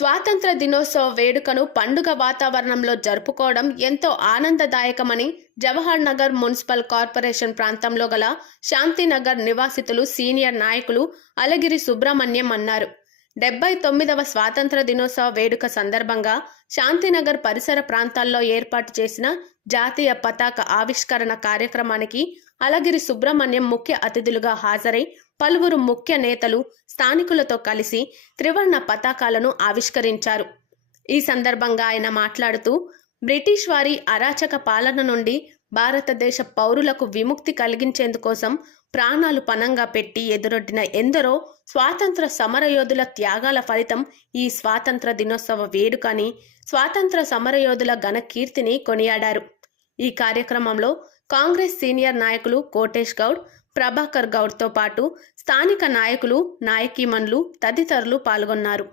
స్వాతంత్ర దినోత్సవ వేడుకను పండుగ వాతావరణంలో జరుపుకోవడం ఎంతో ఆనందదాయకమని జవహర్ నగర్ మున్సిపల్ కార్పొరేషన్ ప్రాంతంలో గల శాంతినగర్ నివాసితులు సీనియర్ నాయకులు అలగిరి సుబ్రహ్మణ్యం అన్నారు. డెబ్బై తొమ్మిదవ స్వాతంత్ర దినోత్సవ వేడుక సందర్భంగా శాంతినగర్ పరిసర ప్రాంతాల్లో ఏర్పాటు చేసిన జాతీయ పతాక ఆవిష్కరణ కార్యక్రమానికి అలగిరి సుబ్రహ్మణ్యం ముఖ్య అతిథులుగా హాజరై పలువురు ముఖ్య నేతలు స్థానికులతో కలిసి త్రివర్ణ పతాకాలను ఆవిష్కరించారు. ఈ సందర్భంగా ఆయన మాట్లాడుతూ బ్రిటిష్ వారి అరాచక పాలన నుండి భారతదేశ పౌరులకు విముక్తి కలిగించేందుకోసం ప్రాణాలు పనంగా పెట్టి ఎదురొడ్డిన ఎందరో స్వాతంత్ర సమరయోధుల త్యాగాల ఫలితం ఈ స్వాతంత్ర దినోత్సవ వేడుకని స్వాతంత్ర సమరయోధుల ఘన కీర్తిని కొనియాడారు. ఈ కార్యక్రమంలో కాంగ్రెస్ సీనియర్ నాయకులు కోటేష్ గౌడ్ ప్రభాకర్ గౌడ్తో పాటు స్థానిక నాయకులు నాయకీమన్లు తదితరులు పాల్గొన్నారు.